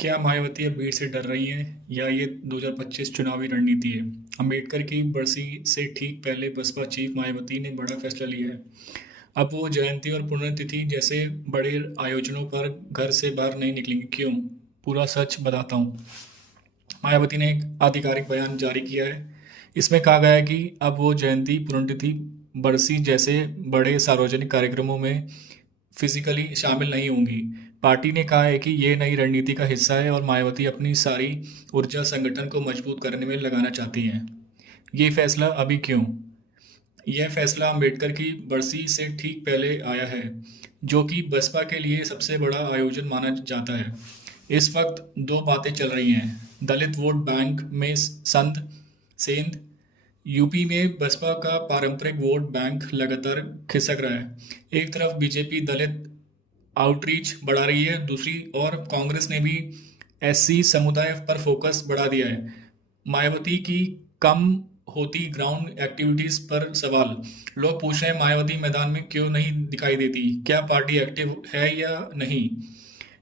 क्या मायावती अब भीड़ से डर रही हैं या ये 2025 चुनावी रणनीति है? अम्बेडकर की बरसी से ठीक पहले बसपा चीफ मायावती ने बड़ा फैसला लिया है। अब वो जयंती और पुण्यतिथि जैसे बड़े आयोजनों पर घर से बाहर नहीं निकलेंगी। क्यों? पूरा सच बताता हूँ। मायावती ने एक आधिकारिक बयान जारी किया है। इसमें कहा गया है कि अब वो जयंती, पुण्यतिथि, बरसी जैसे बड़े सार्वजनिक कार्यक्रमों में फिजिकली शामिल नहीं होंगी। पार्टी ने कहा है कि ये नई रणनीति का हिस्सा है और मायावती अपनी सारी ऊर्जा संगठन को मजबूत करने में लगाना चाहती हैं। ये फैसला अभी क्यों? यह फैसला अंबेडकर की बरसी से ठीक पहले आया है, जो कि बसपा के लिए सबसे बड़ा आयोजन माना जाता है। इस वक्त दो बातें चल रही हैं। दलित वोट बैंक में संद सेंध यूपी में बसपा का पारंपरिक वोट बैंक लगातार खिसक रहा है। एक तरफ बीजेपी दलित आउटरीच बढ़ा रही है, दूसरी ओर कांग्रेस ने भी एससी समुदाय पर फोकस बढ़ा दिया है। मायावती की कम होती ग्राउंड एक्टिविटीज पर सवाल। लोग पूछ रहे हैं मायावती मैदान में क्यों नहीं दिखाई देती, क्या पार्टी एक्टिव है या नहीं।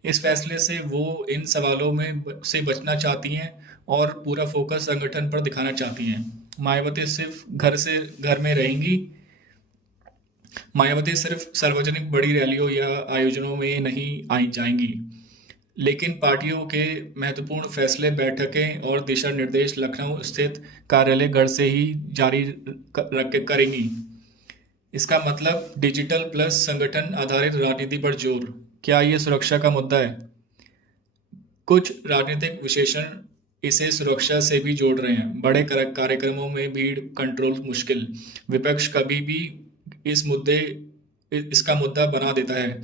इस फैसले से वो इन सवालों में से बचना चाहती हैं और पूरा फोकस संगठन पर दिखाना चाहती हैं। मायावती सिर्फ सार्वजनिक बड़ी रैलियों या आयोजनों में नहीं आई जाएंगी, लेकिन पार्टियों के महत्वपूर्ण फैसले, बैठकें और दिशा निर्देश लखनऊ स्थित कार्यालय गढ़ से ही जारी करेंगी। इसका मतलब डिजिटल प्लस संगठन आधारित राजनीति पर जोर। क्या ये सुरक्षा का मुद्दा है? कुछ राजनीतिक विशेषण इसे सुरक्षा से भी जोड़ रहे हैं। बड़े कार्यक्रमों में भीड़ कंट्रोल मुश्किल। विपक्ष कभी भी इसका मुद्दा बना देता है।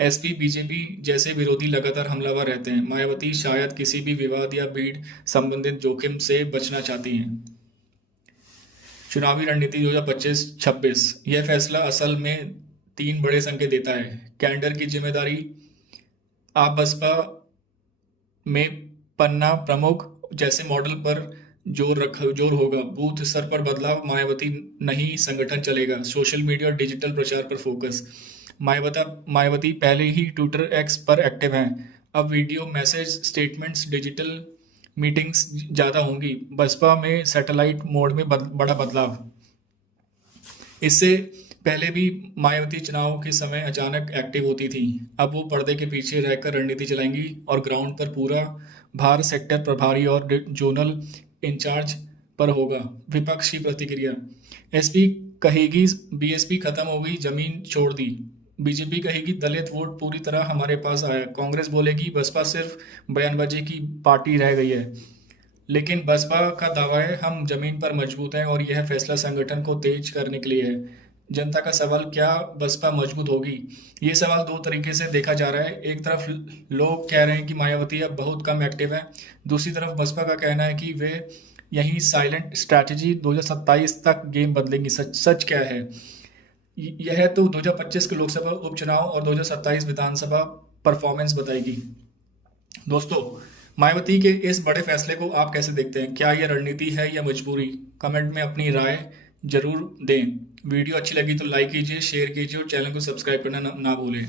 एसपी बीजेपी जैसे विरोधी लगातार हमलावर रहते हैं। मायावती शायद किसी भी विवाद या भीड़ संबंधित जोखिम से बचना चाहती हैं। चुनावी रणनीति 2025-26। यह फैसला असल में तीन बड़े संकेत देता है। कैडर की जिम्मेदारी। आप बसपा में पन्ना प्रमुख जैसे मॉडल पर जोर होगा। बूथ स्तर पर बदलाव, मायावती नहीं संगठन चलेगा। सोशल मीडिया और डिजिटल प्रचार पर फोकस। मायावती पहले ही ट्विटर एक्स पर एक्टिव हैं। अब video message, statements, digital meetings ज़्यादा होंगी। बसपा में सैटेलाइट मोड में बड़ा बदलाव। इससे पहले भी मायावती चुनाव के समय अचानक एक्टिव होती थी। अब वो पर्दे के पीछे रहकर रणनीति चलाएंगी और ग्राउंड पर पूरा भार सेक्टर प्रभारी और जोनल इंचार्ज पर होगा। विपक्ष की प्रतिक्रिया। एसपी कहेगी बीएसपी खत्म हो गई, जमीन छोड़ दी। बीजेपी कहेगी दलित वोट पूरी तरह हमारे पास आया। कांग्रेस बोलेगी बसपा सिर्फ बयानबाजी की पार्टी रह गई है। लेकिन बसपा का दावा है हम जमीन पर मजबूत हैं और यह फैसला संगठन को तेज करने के लिए है। जनता का सवाल, क्या बसपा मजबूत होगी? ये सवाल दो तरीके से देखा जा रहा है। एक तरफ लोग कह रहे हैं कि मायावती अब बहुत कम एक्टिव है। दूसरी तरफ बसपा का कहना है कि वे यही साइलेंट स्ट्रैटेजी 2027 तक गेम बदलेंगी। सच क्या है? यह तो 2025 के लोकसभा उपचुनाव और 2027 विधानसभा परफॉर्मेंस बताएगी। दोस्तों, मायावती के इस बड़े फैसले को आप कैसे देखते हैं? क्या यह रणनीति है या मजबूरी? कमेंट में अपनी राय जरूर दें। वीडियो अच्छी लगी तो लाइक कीजिए, शेयर कीजिए और चैनल को सब्सक्राइब करना ना भूलें।